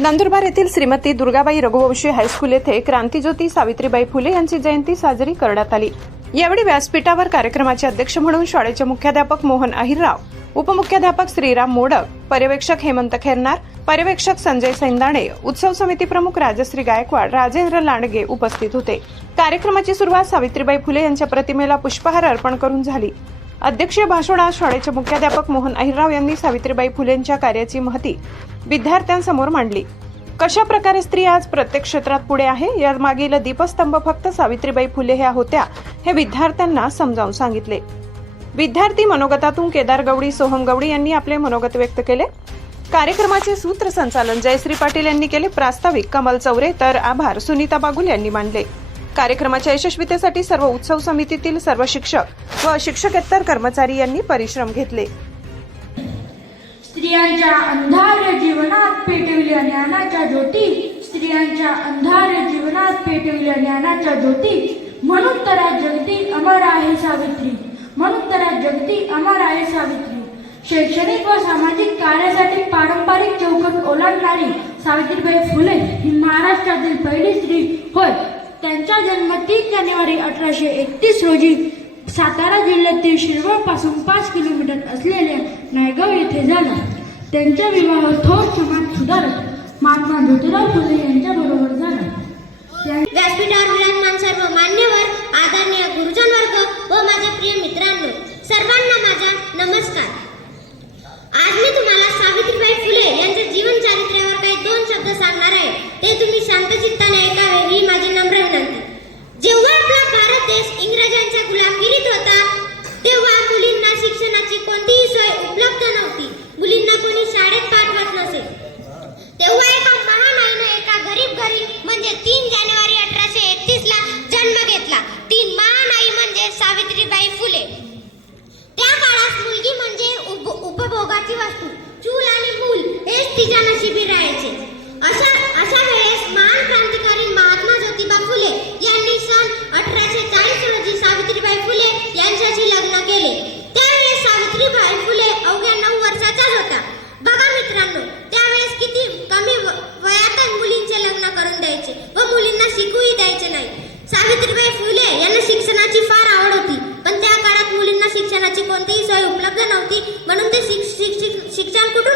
नंदुरबार येथील श्रीमती दुर्गाबाई रघुवंशी हायस्कूल येथे क्रांतीज्योती सावित्रीबाई फुले यांची जयंती साजरी करण्यात आली। यावेळी व्यासपीठावर कार्यक्रमाचे अध्यक्ष म्हणून शाळेचे मुख्याध्यापक मोहन अहिरराव, उपमुख्याध्यापक श्रीराम मोडक, पर्यवेक्षक हेमंत खेरनार, पर्यवेक्षक संजय सैंदाणे, उत्सव समिती प्रमुख राजश्री गायकवाड, राजेंद्र लांडगे उपस्थित होते। कार्यक्रमाची सुरुवात सावित्रीबाई फुले यांच्या प्रतिमेला पुष्पहार अर्पण करून झाली। अध्यक्षीय भाषणात शाळेचे मुख्याध्यापक मोहन अहिरराव यांनी सावित्रीबाई फुलेंच्या कार्याची महती विद्यार्थ्यांसमोर मांडली। कशा प्रकारे स्त्री आज प्रत्येक क्षेत्रात पुढे आहे, या मागील दीपस्तंभ फक्त सावित्रीबाई फुले ह्या होत्या हे विद्यार्थ्यांना समजावून सांगितले। विद्यार्थी मनोगतातून केदार गवडी, सोहम गवडी यांनी आपले मनोगत व्यक्त केले। कार्यक्रमाचे सूत्रसंचालन जयश्री पाटील यांनी केले। प्रास्ताविक कमल चौरे तर आभार सुनीता बागुल यांनी मानले। कार्यक्रमाच्या यशस्वीतेसाठी सर्व उत्सव समितीतील सर्व शिक्षक व शिक्षकेतर कर्मचारी यांनी परिश्रम घेतले। स्त्रियांच्या अंधार जीवनात पेटविल्या ज्ञानाच्या ज्योती, स्त्रियांच्या अंधार जीवनात पेटविल्या ज्ञानाच्या ज्योती, म्हणून तर आज जगती अमर आहे सावित्री, म्हणून तर आज जगती अमर आहे सावित्री। शैक्षणिक व सामाजिक कार्यासाठी पारंपरिक चौकट ओलांडणारी सावित्रीबाई फुले ही महाराष्ट्रातील पहिली स्त्री होय। त्यांचा जन्म 3 जानेवारी 1831 रोजी सातारा जिल्ह्यातील शिरवळ पासून 5 किलोमीटर असलेल्या नायगाव येथे झाला। त्यांचा विवाह थोर समाज सुधारक महात्मा ज्योतिराव फुले यांच्या बरोबर झाला। व्यासपीठावर विराजमान सर्व मान्यवर, आदरणीय गुरुजन वर्ग व माझ्या प्रिय मित्रांनो, सर्वांना माझा नमस्कार। आज मी तुम्हाला सावित्रीबाई फुले यांच्या जीवन चारित्र्यावर काही 2 शब्द सांगणार आहे। ते तुम्ही शांतचित्ताने ऐकावे ही माझी नम्र विनंती। जेव्हा आपला भारत देश इंग्रजांच्या गुलामगिरीत होता, तेव्हा मुलींना शिक्षणाची कोणतीही सोय उपलब्ध नव्हती। मुलींना कोणी शाळेत पाठवत नसे। तेव्हा एका महान आईने एका गरीब घरी म्हणजे 3 जानेवारी 1831 ला जन्म घेतला। ती महान आई म्हणजे सावित्रीबाई फुले। त्या काळात मुलगी म्हणजे उपभोगाची वस्तू, चूल आणि मूल हेच तिच्या नशिबी राहायचे। अशा वेळेस महान क्रांतिकारी महात्मा ज्योतिबा फुले यांनी सन 1840 रोजी सावित्रीबाई फुले यांच्याशी लग्न केले। त्यावेळेस सावित्रीबाई फुले अवघ्या 9 वर्षाचाच होता। बघा मित्रांनो, त्यावेळेस किती कमी वयातच मुलींचे लग्न करून द्यायचे व मुलींना शिकूही द्यायचे नाही। सावित्रीबाई फुले यांना शिक्षणाची फार आवड होती, पण त्या काळात मुलींना शिक्षणाची कोणतीही सोय उपलब्ध नव्हती, म्हणून ते शिक्षण कुठून